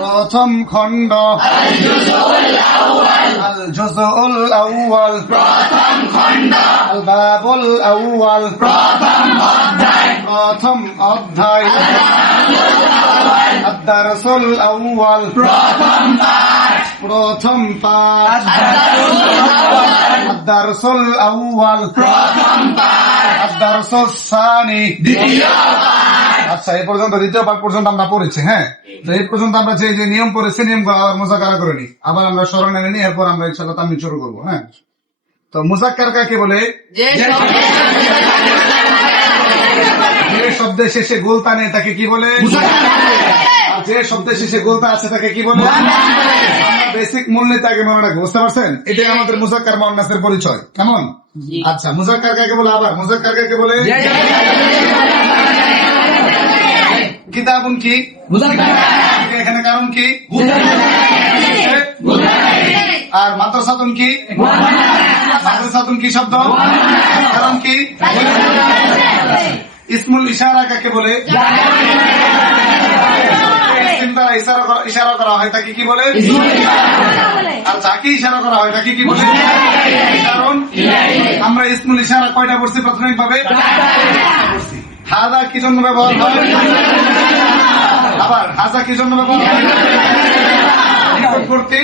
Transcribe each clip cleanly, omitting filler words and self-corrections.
প্রথম খণ্ড আল জুজউল আউয়াল আল বাবুল আউয়াল প্রথম অধ্যায় আদ-দারসুল আউয়াল প্রথম পাঠ আদ-দারসুল আউয়াল আদ-দারসুস সানি দ্বিতীয় পাঠ। আচ্ছা, এই পর্যন্ত দ্বিতীয় পাঠ পর্যন্ত আমরা পড়েছি। হ্যাঁ, তো এই পর্যন্ত আমরা যে নিয়ম পড়েছি নিয়মগুলো আবার মুযাক্কারা করে নিই, আবার আমরা স্মরণে নিই, এরপর আমরা ইনশাআল্লাহ তামরীন শুরু করবো। হ্যাঁ, তো মুযাক্কার কাকে বলে? যে শব্দের শেষে গোলতা নেই তাকে কি বলে? আর যে শব্দের শেষে গোলতা আছে তাকে কি বলে? বেসিক মূলনীতি আগে মনে রাখবো, বুঝতে পারছেন? এটাই আমাদের মুযাক্কার মুআন্নাসের পরিচয়। কেমন? আচ্ছা, মুযাক্কার কাকে বলে? আবার মুযাক্কার কাকে বলে? কিতাবুন কি? এখানে কারণ কি? আর মাদ্রাসাতুন কি? মাদ্রাসাতুন কি শব্দ? কারণ কি? ইসমুল ইশারা কাকে বলে? ইশারা করা হয় তাকে কি বলে? আর যাকে ইশারা করা হয় তাকে কি বলে? কারণ আমরা ইসমুল ইশারা কয়টা পড়ছি প্রাথমিক ভাবে? হাজা কি জন্য ব্যবহার হয়? আবার হাজা কি জন্য ব্যবহার হয়? নিকট করতে।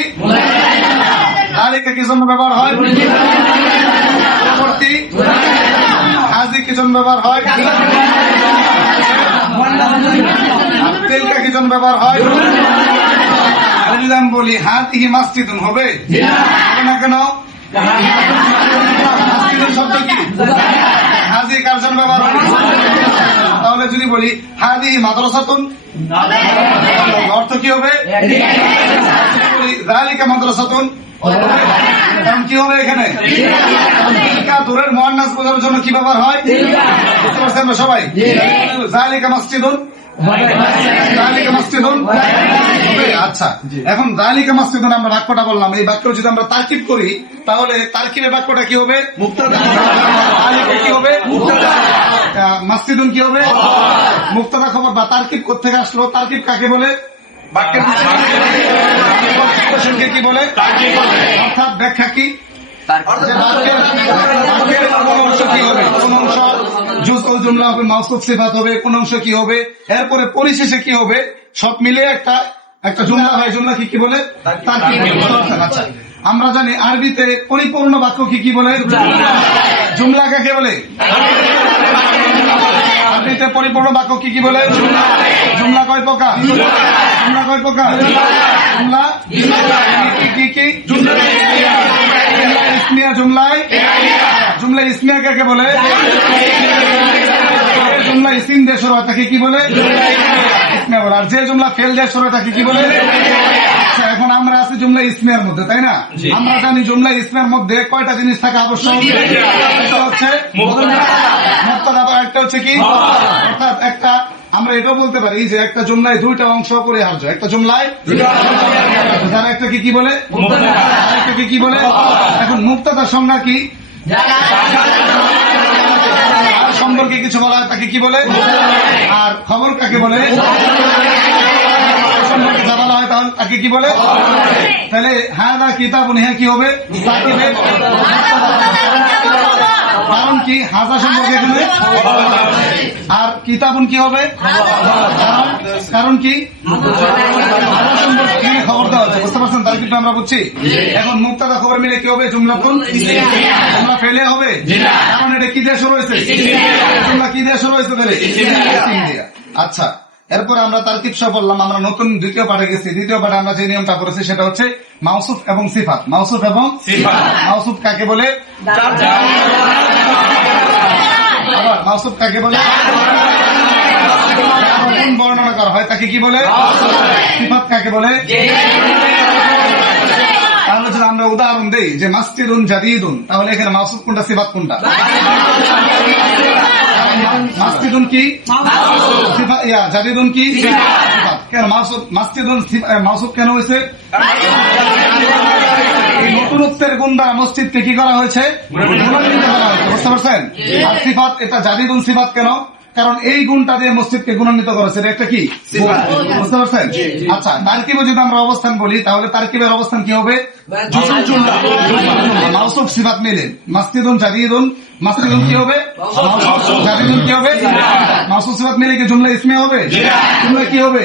যালিকা কি জন্য ব্যবহার হয়? করতে। হাজি কি জন্য ব্যবহার হয়? তিলকা কি জন্য ব্যবহার হয়? যদি আমি বলি হাতিহি মাসজিদুন হবে না কেন? মাসজিদুন শব্দ কি? হাজি কার জন্য ব্যবহার হয়? তাহলে যদি বলি হাদিহি মাদ্রাসাতুন অর্থ কি হবে? যালিকা মাদ্রাসাতুন কারণ কি হবে এখানে? দূরের মুআন্নাস বোঝানোর জন্য কি ব্যবহার হয়? বুঝতে পারছেন আমরা সবাই? যালিকা মাসজিদুন। আচ্ছা, এখন যালিকা মাসজিদুন আমরা বাক্যটা বললাম, এই বাক্য যদি আমরা তারকিব করি তাহলে তারকিবের বাক্যটা কি হবে? মুক্তাদা। যালিকা কি হবে? মুক্তাদা। মাসজিদুন কি হবে? মুক্তাদা খবর। বা তারকিব কোত্থেকে আসলো? তারকিব কাকে বলে? বাক্যের কি বলে? অর্থাৎ ব্যাখ্যা কি? জুমলা হবে, মাউসুফ সিফাত হবে, কোন অংশ কি হবে, এরপরে পরিশেষে কি হবে, সব মিলে একটা জুমলা হয়। জুমলা কি বলে? আচ্ছা, আমরা জানি আরবিতে পরিপূর্ণ বাক্য কি বলে? জুমলা কাকে বলে? আরবিতে পরিপূর্ণ বাক্য কি বলে? জুমলা কয় প্রকার? জুমলা কয় প্রকার? জুমলা কি? ইসমিয়া জুমলায়। জুমলা ইসমিয়া কাকে বলে? জুমলা ইসিম দিয়ে শুরু হয় তাকে কি বলে? ইসমিয়া বলে। আর যে জুমলা ফেল দিয়ে শুরু হয় তাকে কি বলে? আচ্ছা, এখন আমরা আছি জুমলা ইসমিয়ার মধ্যে, তাই না? আমরা জানি জুমলা ইসমিয়ার মধ্যে কয়টা জিনিস থাকা আবশ্যক? একটা হচ্ছে মুবতাদা, একটা হচ্ছে কি? অর্থাৎ একটা আমরা এটাও বলতে পারি যে একটা জুমলায় দুইটা অংশ অপরিহার্য। একটা জুমলায় যারা একটা কি বলে? আরেকটাকে কি বলে? এখন মুবতাদার সংজ্ঞা কি? আর সম্পর্কে কিছু বলা হয় তাকে কি বলে? আর খবর কাকে বলে? সম্পর্কে যা বলা হয় তাহলে তাকে কি বলে? তাহলে হাদা কিতাবুন হ্যাঁ কি হবে? কারণ কি? হাজা সম্পর্কে এখানে। আর কিতাবুন কি হবে? কারণ কি? হাজা সম্পর্কে খবর দেওয়া হচ্ছে। বুঝতে পারছেন? তার কিন্তু আমরা বুঝছি। এখন মুবতাদা খবর মিলে কি হবে? জুমলাতুন। জুমলা ফেলে হবে কারণ এটা কি দিয়ে শুরু হয়েছে? জুমলা কি দিয়ে শুরু হয়েছে? আচ্ছা, এরপর আমরা তারকিব সহ বললাম। আমরা নতুন দ্বিতীয় পাঠে গেছি। দ্বিতীয় পাঠে আমরা যে নিয়মটা করেছি সেটা হচ্ছে মাউসুফ এবং সিফাত। মাউসুফ এবং সিফাত। মাউসুফ কাকে বলে? আবার মাউসুফ কাকে বলে? বর্ণনা করা হয় তাকে কি বলে? সিফাত কাকে বলে? তাহলে যদি আমরা উদাহরণ দেই যে মাসজিদুন জাদীদুন, তাহলে এখানে মাউসুফ কোনটা, সিফাত কোনটা? মাসজিদুন কি? জাদীদুন কি? কেন মাসজিদুন মাউসুফ কেন হয়েছে? এই নতুনত্বের গুণ দ্বারা মসজিদকে কি করা হয়েছে? বুঝতে পারছেন? আর সিফাত এটা জাদীদুন সিফাত কেন? কারণ এই গুণটা দিয়ে মসজিদকে গুণান্বিত করেছে, এটা একটা কি গুণ। বুঝতে পারছেন? আচ্ছা, তারকিবে যদি আমরা অবস্থান বলি তাহলে তারকিবের অবস্থান কি হবে? মাউসুফ সিফাত মিলে মাসজিদুন জাদিদুন, মাসজিদুন কি হবে? মাউসুফ, জাদিদুন কি হবে? মাউসুফ সিফাত মিলে কি জুমলা ইসমে হবে? জুমলা কি হবে?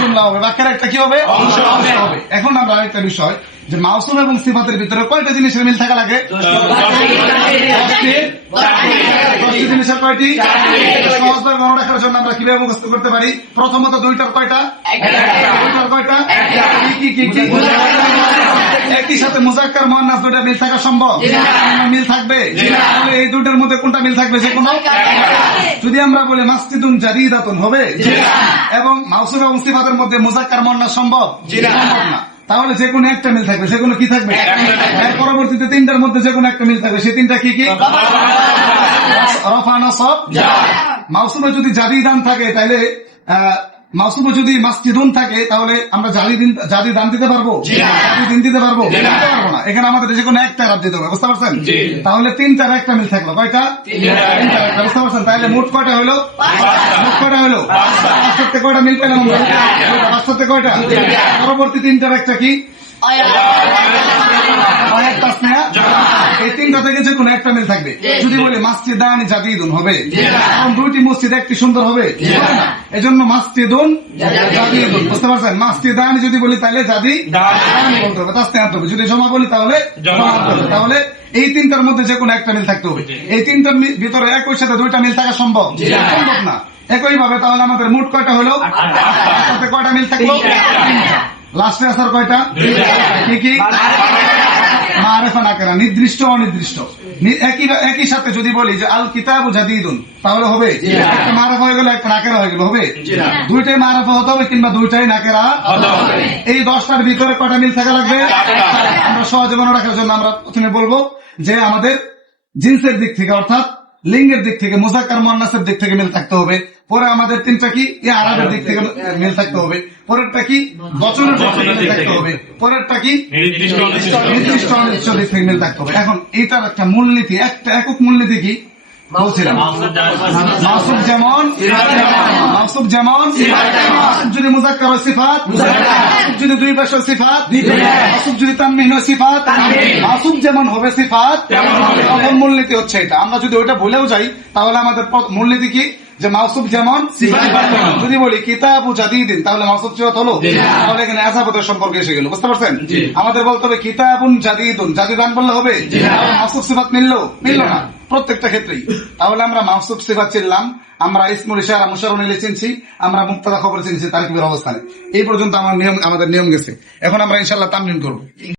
জুমলা হবে, বাক্যের একটা কি হবে? অংশ হবে। এখন আমরা আরেকটা বিষয়, যে মাউসুফ এবং সিফাতের ভিতরে কয়টা জিনিসের মিল থাকা লাগে? 10টি জিনিসের কয়টি? সহজভাবে মনে রাখার জন্য আমরা কিভাবে মুখস্থ করতে পারি? প্রথমত দুইটার কয়টা? দুইটার কয়টা? কি কি কি? একই সাথে মুজাক্কার মুয়ান্নাস দুইটা মিল থাকা সম্ভব? মিল থাকবে। তাহলে এই দুইটার মধ্যে কোনটা মিল থাকবে? যে কোনো। যদি আমরা বলি মাসজিদুন জাদিদাতুন হবে, এবং মাউসুফ এবং সিফাতের মধ্যে মুজাক্কার মুয়ান্নাস সম্ভব? সম্ভব না। তাহলে যে কোনো একটা মিল থাকবে, সেগুলো কি থাকবে? এর পরবর্তীতে তিনটার মধ্যে যে কোনো একটা মিল থাকবে, সেই তিনটা কি কি? রফা, নসব, জার। মাউসুফে যদি জাদিদান থাকে তাহলে মাউসুফে যদি মাসজিদুন থাকে তাহলে আমরা জাদি দান দিতে পারবো? জাদি দিন দিতে পারবো? দিতে পারবো না। এখানে আমাদের যে কোনো একটা রাত দিতে হবে। বুঝতে পারছেন? তাহলে তিনটার একটা মিল থাকলো। কয়টা? তিনটার একটা। বুঝতে পারছেন? তাহলে মোট কয়টা হলো? মোট কয়টা হলো? 5 কয়টা মিল পেলাম আমরা? 5 কয়টা? পরবর্তী তিনটার একটা কি? এই তিনটা থেকে যে কোনো একটা মিল থাকবে। যদি বলি মাসজিদান জাদিদুন হবে, কারণ দুইটি মসজিদ একটি সুন্দর হবে, এজন্য মাসজিদুন জাদিদুন। বুঝতে পারছেন? মাসজিদান যদি বলি তাহলে জাদি বলতে হবে, তাসনিয়া আনতে হবে। যদি জমা বলি তাহলে জমা আনতে হবে। তাহলে এই তিনটার মধ্যে যে কোনো একটা মিল থাকতে হবে। এই তিনটার ভিতরে একই সাথে দুইটা মিল থাকা সম্ভব? সম্ভব না। একই ভাবে তাহলে আমাদের মোট কয়টা হলো? কয়টা মিল থাকলো? লাস্টে আসার কয়টা? কি কি? মারিফা নাকেরা, নির্দিষ্ট অনির্দিষ্ট। একই সাথে যদি বলি যে আল কিতাবু জাদিদুন, তাহলে হবে? একটা মারিফা হয়ে গেল, একটা নাকেরা হয়ে গেল, হবে? দুইটাই মারিফা হতে হবে কিংবা দুইটাই নাকেরা হতে হবে। এই 10টার ভিতরে কয়টা মিল থাকা লাগবে? আমরা সহজে মনে রাখার জন্য আমরা প্রথমে বলবো যে আমাদের জিন্সের দিক থেকে, অর্থাৎ লিঙ্গের দিক থেকে, মুজাক্কার মুয়ান্নাসের দিক থেকে মিল থাকতে হবে। পরে আমাদের তিনটা কি? আরবের দিক থেকে মিল থাকতে হবে। পরেরটা কি? বচনের দিক থেকে মিল থাকতে হবে। পরেরটা কি? নির্দিষ্ট অনির্দিষ্ট দিক থেকে মিল থাকতে হবে। এখন এইটার একটা মূলনীতি, একটা একক মূলনীতি কি বলছিলাম? মাসুফ যেমন, মাসুফ যেমন, মাসুফ যদি মুজাক্কার হয় সিফাত, মাসুফ যদি দুই পাশে সিফাত, মাসুফ যদি তানমিন হয় সিফাত, মাসুফ যেমন হবে সিফাত, প্রথম মূলনীতি হচ্ছে এটা। আমরা যদি ওইটা ভুলেও যাই তাহলে আমাদের মূলনীতি কি? যে মাউসুফ যেমন, যদি বলি কিতাবু জাদিদিন তাহলে মাউসুফ সিফাত হলো? তাহলে এখানে আসাবতের সম্পর্কে এসে গেল। বুঝতে পারছেন? আমাদের বলতে হবে কিতাবুন জাদিদুন, জাদিদান বললে হবে? মাউসুফ সিফাত মিললো না প্রত্যেকটা ক্ষেত্রেই। তাহলে আমরা মাউসুফ সিফাত চিনলাম, আমরা ইসমুল ইশারা মুশারুন ইলাইহি চিনছি, আমরা মুবতাদা খবর চিনছি তারকিবের অবস্থানে। এই পর্যন্ত আমাদের নিয়ম গেছে। এখন আমরা ইনশাআল্লাহ তামরিন করব।